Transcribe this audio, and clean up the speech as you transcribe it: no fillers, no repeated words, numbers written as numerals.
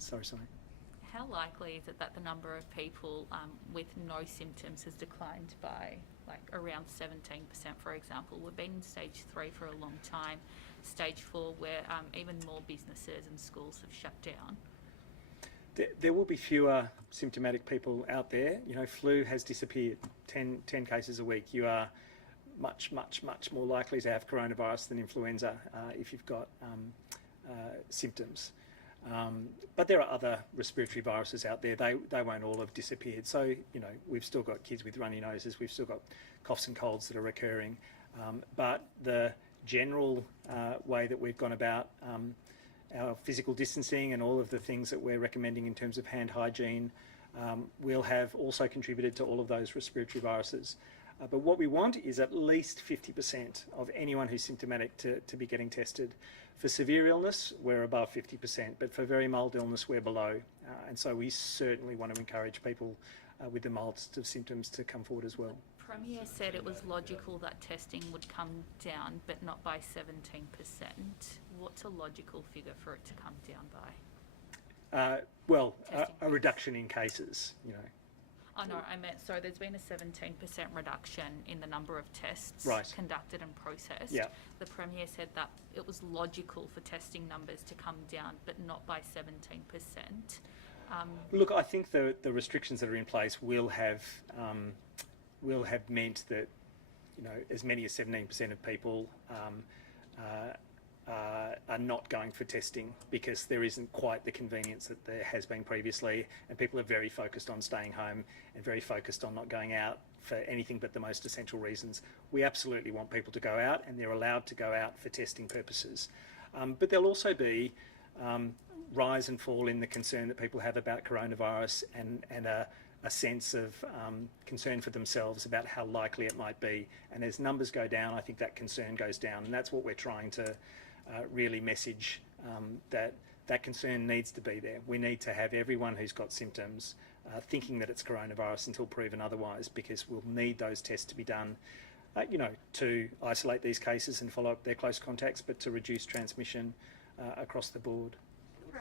Sorry. How likely is it that the number of people with no symptoms has declined by like around 17%, for example? We've been in stage 3 for a long time, stage 4 where even more businesses and schools have shut down. There will be fewer symptomatic people out there. You know, flu has disappeared, 10 cases a week. You are much more likely to have coronavirus than influenza if you've got symptoms. But there are other respiratory viruses out there. They won't all have disappeared. So, you know, we've still got kids with runny noses. We've still got coughs and colds that are recurring. But the general way that we've gone about our physical distancing and all of the things that we're recommending in terms of hand hygiene will have also contributed to all of those respiratory viruses. But what we want is at least 50% of anyone who's symptomatic to be getting tested. For severe illness, we're above 50%, but for very mild illness, we're below. And so we certainly want to encourage people with the mildest of symptoms to come forward as well. The Premier said it was logical that testing would come down, but not by 17%. What's a logical figure for it to come down by? Well, a reduction in cases, you know. Oh no, I meant, so there's been a 17% reduction in the number of tests conducted and processed. Yeah. The Premier said that it was logical for testing numbers to come down, but not by 17%. Look, I think the restrictions that are in place will have meant that, you know, as many as 17% of people are not going for testing because there isn't quite the convenience that there has been previously, and people are very focused on staying home and very focused on not going out for anything but the most essential reasons. We absolutely want people to go out, and they're allowed to go out for testing purposes. But there'll also be rise and fall in the concern that people have about coronavirus and a sense of concern for themselves about how likely it might be. And as numbers go down, I think that concern goes down, and that's what we're trying to really message, that concern needs to be there. We need to have everyone who's got symptoms thinking that it's coronavirus until proven otherwise, because we'll need those tests to be done, you know, to isolate these cases and follow up their close contacts, but to reduce transmission across the board.